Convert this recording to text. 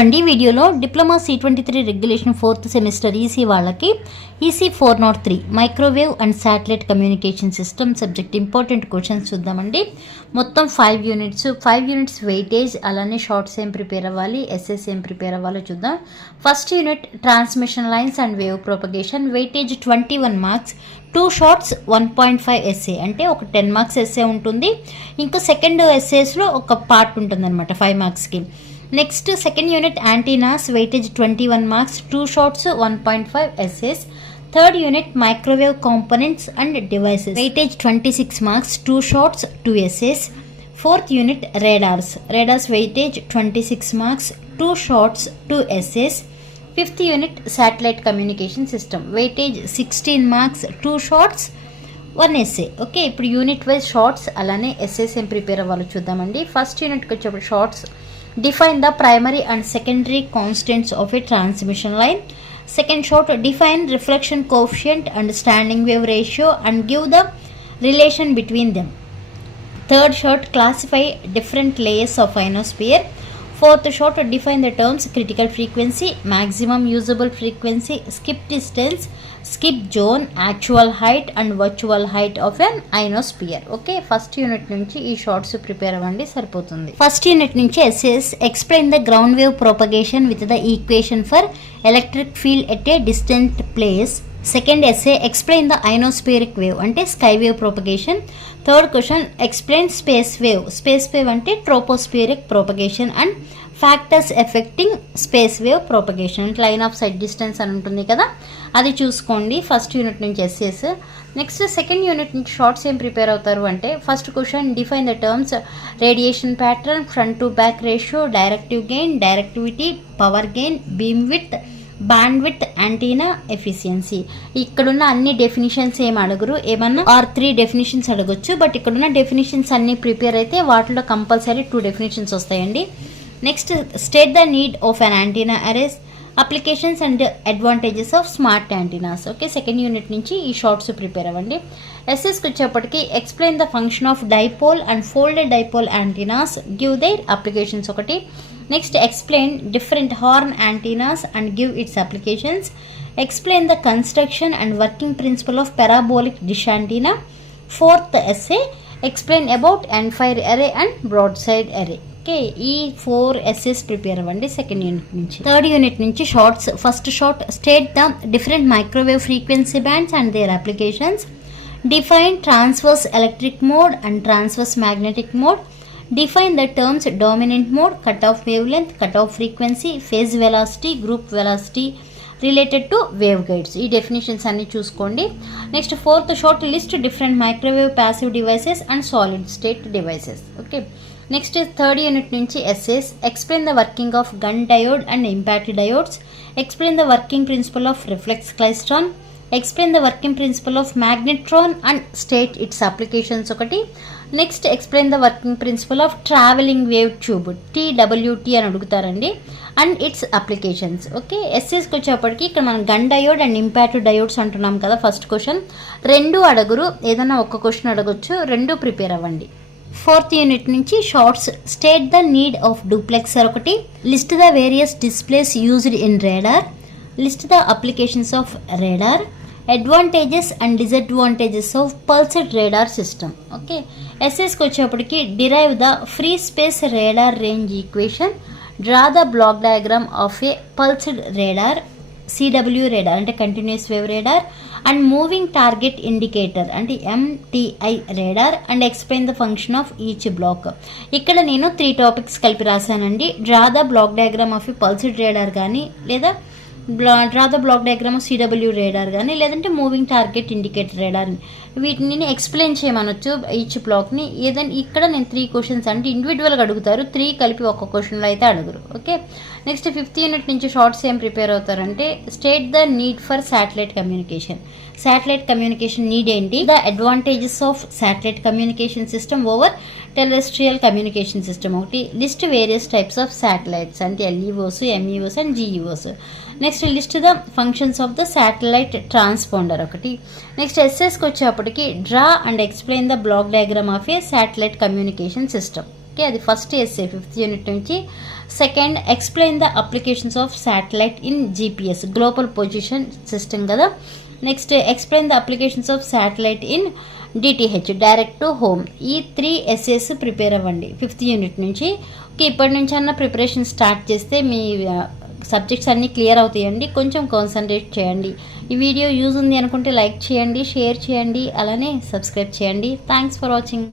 చూడండి వీడియోలో diploma C23 regulation 4th semester EC వాళ్ళకి EC 403 microwave and satellite communication system subject important questions చూద్దామండి. మొత్తం 5 యూనిట్స్ వెయిటేజ్, అలానే షార్ట్స్ ఏం ప్రిపేర్ అవ్వాలి, ఎస్ఎస్ ఏం ప్రిపేర్ అవ్వాలో చూద్దాం. First unit transmission lines and wave propagation, weightage 21 marks, 2 shorts 1.5 essay, అంటే ఒక 10 మార్క్స్ ఎస్ఏ ఉంటుంది. ఇంకా సెకండ్ ఎస్ఏస్లో ఒక పార్ట్ ఉంటుంది అనమాట 5 మార్క్స్కి. Next second unit antennas, weightage 21 marks, 2 shorts 1.5 SS. Third unit microwave components and devices, weightage 26 marks, 2 shorts 2 SS. Fourth unit radars weightage 26 marks, 2 shorts 2 SS. Fifth unit satellite communication system, weightage 16 marks, 2 shorts 1 SA. Okay, ఇప్పుడు unit wise shorts అలానే SS ఏం prepare అవ్వాలో చూద్దామండి. First యూనిట్కి వచ్చేప్పుడు shorts, define the primary and secondary constants of a transmission line. Second short, define reflection coefficient and standing wave ratio and give the relation between them. Third short, classify different layers of ionosphere. Fourth short, define the terms critical frequency, maximum usable frequency, skip distance, skip zone, actual height and virtual height of an ionosphere. Okay, first unit నుంచి ఈ shorts prepare అవ్వండి, సరిపోతుంది. First unit నుంచి essays, explain the ground wave propagation with the equation for electric field at a distant place. Second essay, explain the ionospheric wave అంటే sky wave propagation. Third question, explain space wave అంటే tropospheric propagation and factors affecting space wave propagation. Line of sight distance అని ఉంటుంది కదా, అది చూసుకోండి first unit నుంచి essays. Next second unit నుంచి shorts ఏం ప్రిపేర్ అవుతారు అంటే, first question, define the terms radiation pattern, front to back ratio, directive gain, directivity, power gain, beam width, band width, antenna efficiency. ఇక్కడున్న అన్ని డెఫినిషన్స్ ఏం అడగరు, ఏమన్నా 3 డెఫినిషన్స్ అడగొచ్చు. బట్ ఇక్కడున్న డెఫినిషన్స్ అన్ని ప్రిపేర్ అయితే వాటిలో కంపల్సరీ 2 డెఫినిషన్స్ వస్తాయండి. Next, state the need of an antenna arrays, applications and advantages of smart antennas. Okay, second unit నుంచి ఈ షార్ట్స్ ప్రిపేర్ అవ్వండి. ఎస్ఎస్కి వచ్చేప్పటికి, explain the function of dipole and folded dipole antennas, give their applications ఒకటి. Next, explain different horn antennas and give its applications. Explain the construction and working principle of parabolic dish antenna. Fourth essay, explain about end fire అరే and broadside array. Okay, ఈ 4 SS prepare అవ్వండి second unit నుంచి. Third unit నుంచి shorts, first short, state the different microwave frequency bands and their applications. Define transverse electric mode and transverse magnetic mode. Define the terms dominant mode, cutoff wavelength, cutoff frequency, phase velocity, group velocity related to waveguides. ఈ definitions అన్ని చూసుకోండి. Next fourth short, list different microwave passive devices and solid state devices. Okay, next third unit నుంచి essays, explain the working of Gunn diode and impact diodes. Explain the working principle of reflex klystron. Explain the working principle of magnetron and state its applications ఒకటి. Next, explain the working principle of travelling wave tube, TWT అని అడుగుతారండి, and its applications. Okay, ఎస్ఎస్కి వచ్చేప్పటికి ఇక్కడ మనం gun diode and impact diodes అంటున్నాం కదా. First question 2 అడగరు, ఏదైనా ఒక క్వశ్చన్ అడగొచ్చు, 2 ప్రిపేర్ అవ్వండి. ఫోర్త్ యూనిట్ నుంచి shorts, state the need of duplexer ఒకటి. List the various displays used in radar. List the applications of radar. Advantages and disadvantages of pulsed radar system. Okay, ఎస్ఎస్కి వచ్చేప్పటికి, derive the free space radar range equation. Draw the block diagram of a pulsed radar, CW radar అంటే continuous wave radar, and moving target indicator అంటే MTI radar, and explain the function of each black. ఇక్కడ నేను 3 topics కలిపి రాశానండి. Draw the block diagram of a pulsed radar కానీ, లేదా draw the block diagram of CW radar కానీ, లేదంటే moving target indicator radar. వీటిని ఎక్స్ప్లెయిన్ చేయమనొచ్చు ఈచ్ బ్లాక్ని. ఏదైనా ఇక్కడ నేను 3 క్వశ్చన్స్ అంటే ఇండివిజువల్గా అడుగుతారు, 3 కలిపి ఒక క్వశ్చన్లో అయితే అడుగురు. ఓకే, నెక్స్ట్ ఫిఫ్త్ యూనిట్ నుంచి షార్ట్స్ ఏం ప్రిపేర్ అవుతారంటే, state the need for satellite communication. Satellite communication need ఏంటి, the advantages of satellite communication system over terrestrial communication system ఒకటి. List various types of satellites అంటే LEOs, MEOs and GEOs. Next, list the functions of the satellite transponder ఒకటి. Next ఎస్ఎస్కి వచ్చేప్పటికి, draw and explain the block diagram of a satellite communication system. Okay, అది first essay 5th unit నుంచి. Second, explain the applications of satellite in GPS, global position system కదా. Next, explain the applications of satellite in DTH, direct to home. ఈ 3 essays prepare అవ్వండి 5th unit నుంచి. Okay, ఇప్పటి నుంచి అన్న preparation start చేస్తే మీ subjects అన్నీ క్లియర్ అవుతాయండి. కొంచెం కాన్సన్ట్రేట్ చేయండి. ఈ వీడియో యూజ్ ఉంది అనుకుంటే లైక్ చేయండి, షేర్ చేయండి, అలానే సబ్స్క్రైబ్ చేయండి. Thanks for watching.